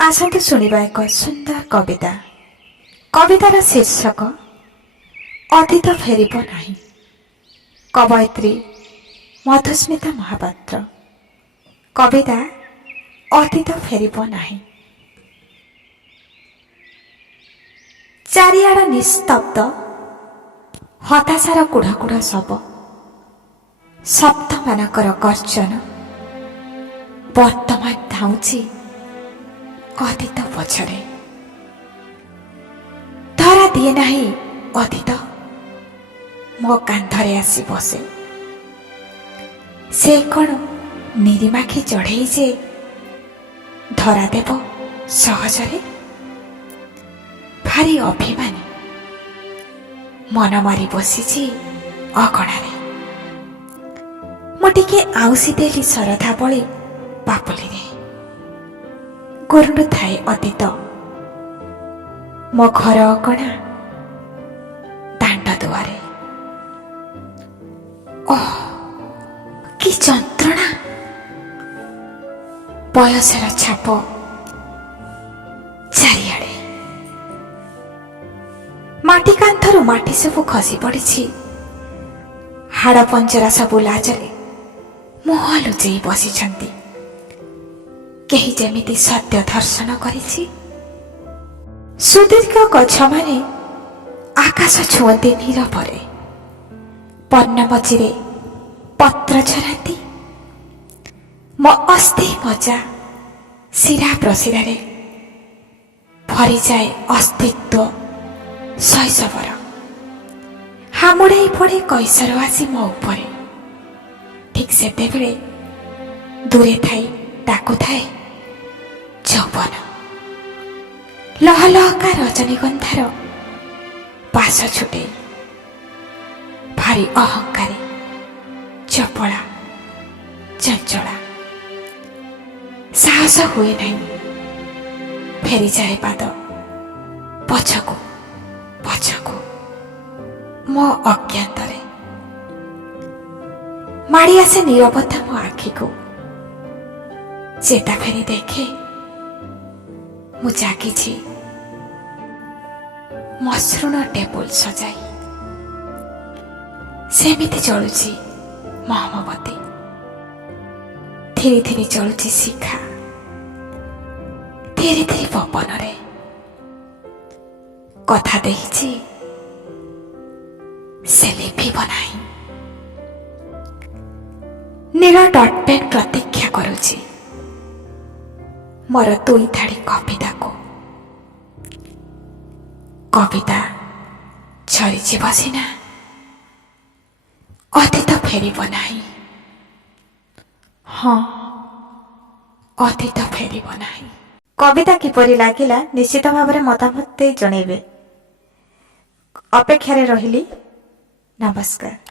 ଆସନ୍ତୁ ଶୁଣିବା ଏକ ସୁନ୍ଦର କବିତା। କବିତାର ଶୀର୍ଷକ ଅତୀତ ଫେରିବ ନାହିଁ। କବୟିତ୍ରୀ ମଧୁସ୍ମିତା ମହାପାତ୍ର। କବିତା ଅତୀତ ଫେରିବ ନାହିଁ। ଚାରିଆଡ଼ ନିସ୍ତବ୍ଧ, ହତାଶାର କୁଢ଼ କୁଢ଼ ଶବ, ଶବ୍ଦମାନଙ୍କର ଗର୍ଜନ ବର୍ତ୍ତମାନ ଧାଉଁଛି ଅତୀତ ପଛରେ। ଧରା ଦିଏ ନାହିଁ ଅତୀତ, ମୋ କାନ୍ଧରେ ଆସି ବସେ। ସେ କ'ଣ ନିରିମାଖି ଚଢ଼େଇ ଯେ ଧରା ଦେବ ସହଜରେ? ଭାରି ଅଭିମାନୀ, ମନ ମାରି ବସିଛି ଅଗଣାରେ। ମୁଁ ଟିକେ ଆଉସି ଦେଲି ଶରଧା ବଳି ପାପୁଲିରେ। ଗୁରୁଣ୍ଡୁ ଥାଏ ଅତୀତ ମୋ ଘର ଅଗଣା ଦାଣ୍ଡ ଦୁଆରେ। ଓଃ, କି ଯନ୍ତ୍ରଣା! ବୟସର ଛାପ ଚାରିଆଡ଼େ। ମାଟି କାନ୍ଥରୁ ମାଟି ସବୁ ଖସି ପଡ଼ିଛି। ହାଡ଼ ପଞ୍ଜରା ସବୁ ଲାଜରେ ମୁହଁ ଲୁଚେଇ ବସିଛନ୍ତି। କେହି ଯେମିତି ସତ୍ୟ ଦର୍ଶନ କରିଛି। ସୁଦୀର୍ଘ ଗଛମାନେ ଆକାଶ ଛୁଅନ୍ତି ନୀରବରେ। ପର୍ଣ୍ଣ ମଝିରେ ପତ୍ର ଝରାନ୍ତି। ମୋ ଅସ୍ଥି ମଜା ଶିରା ପ୍ରଶିରାରେ ଭରିଯାଏ ଅସ୍ତିତ୍ୱ ଶୈଶବର। ହାମୁଡ଼େଇ ପଡ଼େ କୈଶୋର ଆସି ମୋ ଉପରେ। ଠିକ୍ ସେତେବେଳେ ଦୂରେ ଥାଇ ଡାକୁଥାଏ ଯୌବନ। ଲହଲହକା ରଜନୀଗନ୍ଧାର ବାସ ଛୁଟେଇ। ଭାରି ଅହଙ୍କାରୀ, ଚପଳା, ଚଞ୍ଚଳା। ସାହସ ହୁଏ ନାହିଁ। ଫେରିଯାଏ ପାଦ ପଛକୁ ପଛକୁ ମୋ ଅଜ୍ଞାତରେ। ମାଡ଼ି ଆସେ ନୀରବତା ମୋ ଆଖିକୁ। ଚେତା ଫେରି ଦେଖେ ମୁଁ ଜାଗିଛି ମସୃଣ ଟେବୁଲ ସଜାଇ। ସେମିତି ଚଳୁଛି ମହମବତୀ। ଧୀରେ ଧୀରେ ଚଳୁଛି ଶିଖା। ଧୀରେ ଧୀରେ ପବନରେ କଥା ଦେଇଛି ସେ ଲିଭିବ ନାହିଁ। ନୀଳ ଡଟ୍ ପେନ୍ ପ୍ରତୀକ୍ଷା କରୁଛି ମୋର ଦୁଇ ଧାଡ଼ି କବିତାକୁ। କବିତା ଝରିଯିବ ସିନା, ଅତୀତ ଫେରିବ ନାହିଁ। ହଁ, ଅତୀତ ଫେରିବ ନାହିଁ। କବିତା କିପରି ଲାଗିଲା ନିଶ୍ଚିତ ଭାବରେ ମତାମତ ଦେଇ ଜଣେଇବେ। ଅପେକ୍ଷାରେ ରହିଲି। ନମସ୍କାର।